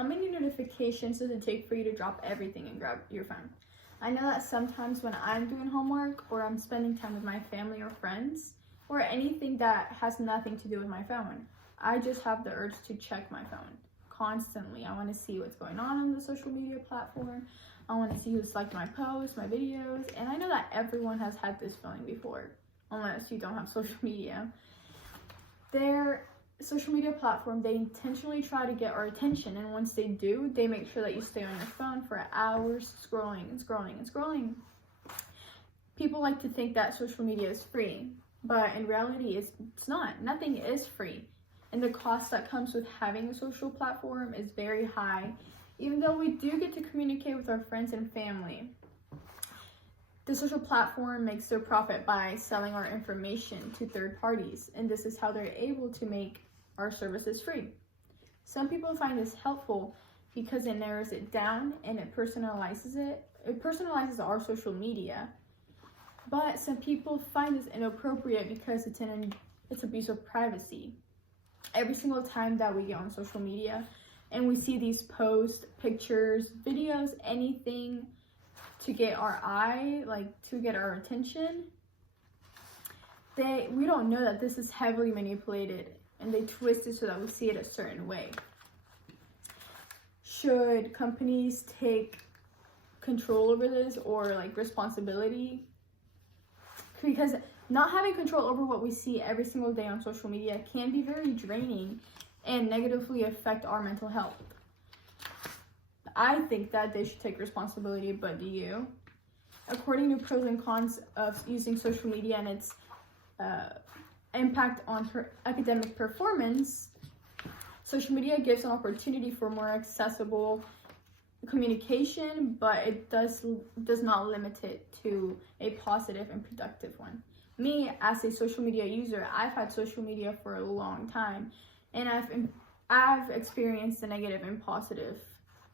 how many notifications does it take for you to drop everything and grab your phone? I know that sometimes when I'm doing homework or I'm spending time with my family or friends or anything that has nothing to do with my phone, I just have the urge to check my phone constantly. I want to see what's going on the social media platform. I want to see who's liked my posts, my videos, and I know that everyone has had this feeling before, unless you don't have social media. Their social media platform, they intentionally try to get our attention, and once they do, they make sure that you stay on your phone for hours scrolling and scrolling and scrolling. People like to think that social media is free, but in reality it's not. Nothing is free, and the cost that comes with having a social platform is very high. Even though we do get to communicate with our friends and family, the social platform makes their profit by selling our information to third parties, and this is how they're able to make our services free. Some people find this helpful because it narrows it down and it personalizes it. It personalizes our social media. But some people find this inappropriate because it's abuse of privacy. Every single time that we get on social media and we see these posts, pictures, videos, anything to get our eye, like to get our attention, we don't know that this is heavily manipulated and they twist it so that we see it a certain way. Should companies take control over this or like responsibility? Because not having control over what we see every single day on social media can be very draining and negatively affect our mental health. I think that they should take responsibility, but do you? According to pros and cons of using social media and its impact on academic performance, social media gives an opportunity for more accessible communication, but it does not limit it to a positive and productive one. Me, as a social media user, I've had social media for a long time, and I've experienced the negative and positive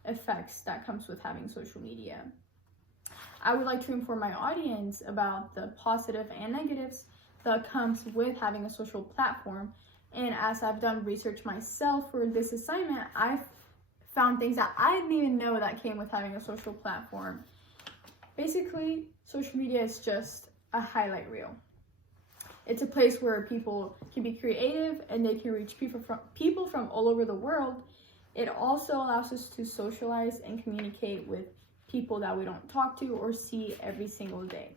effects that comes with having social media. I would like to inform my audience about the positive and negatives that comes with having a social platform. And as I've done research myself for this assignment, I've found things that I didn't even know that came with having a social platform. Basically, social media is just a highlight reel. It's a place where people can be creative and they can reach people from all over the world. It also allows us to socialize and communicate with people that we don't talk to or see every single day.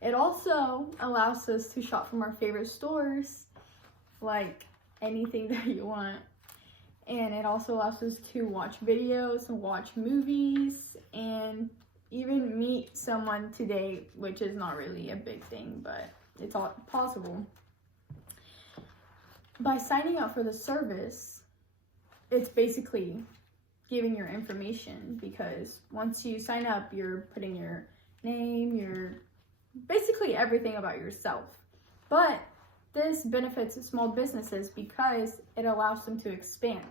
It also allows us to shop from our favorite stores, like anything that you want. And it also allows us to watch videos and watch movies and even meet someone today, which is not really a big thing, but it's all possible. By signing up for the service, it's basically giving your information, because once you sign up, you're putting your name, basically everything about yourself. But this benefits small businesses because it allows them to expand.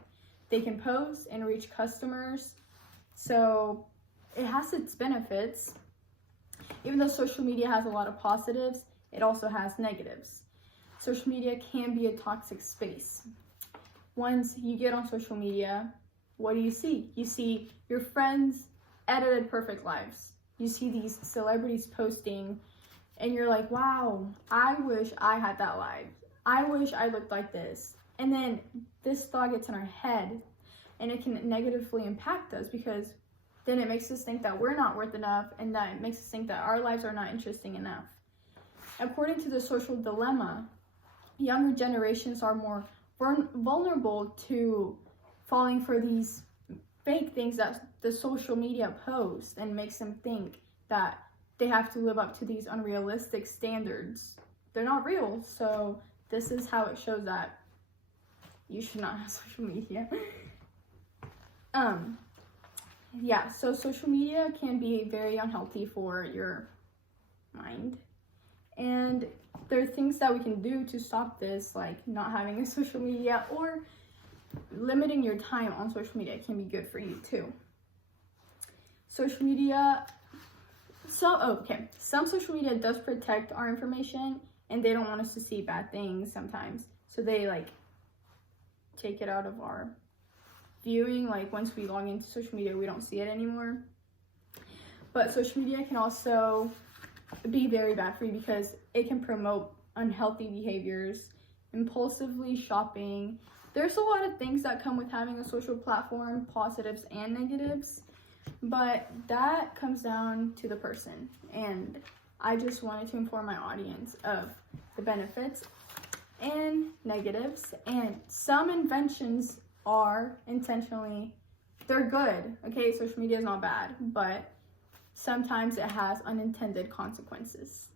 They can post and reach customers, so it has its benefits. Even though social media has a lot of positives, it also has negatives. Social media can be a toxic space. Once you get on social media, what do? You see your friends' edited perfect lives. You see these celebrities posting, and you're like, wow, I wish I had that life. I wish I looked like this. And then this thought gets in our head, and it can negatively impact us, because then it makes us think that we're not worth enough, and that it makes us think that our lives are not interesting enough. According to the social dilemma, younger generations are more vulnerable to falling for these fake things that the social media posts, and makes them think that they have to live up to these unrealistic standards. They're not real, so this is how it shows that you should not have social media. So social media can be very unhealthy for your mind, and there are things that we can do to stop this, like not having a social media, or limiting your time on social media can be good for you too. Social media, some social media does protect our information, and they don't want us to see bad things sometimes, so they like take it out of our viewing, like once we log into social media, we don't see it anymore. But social media can also be very bad for you because it can promote unhealthy behaviors, impulsively shopping. There's a lot of things that come with having a social platform, positives and negatives, but that comes down to the person. And I just wanted to inform my audience of the benefits and negatives. And some inventions are intentionally, they're good, okay? Social media is not bad, but sometimes it has unintended consequences.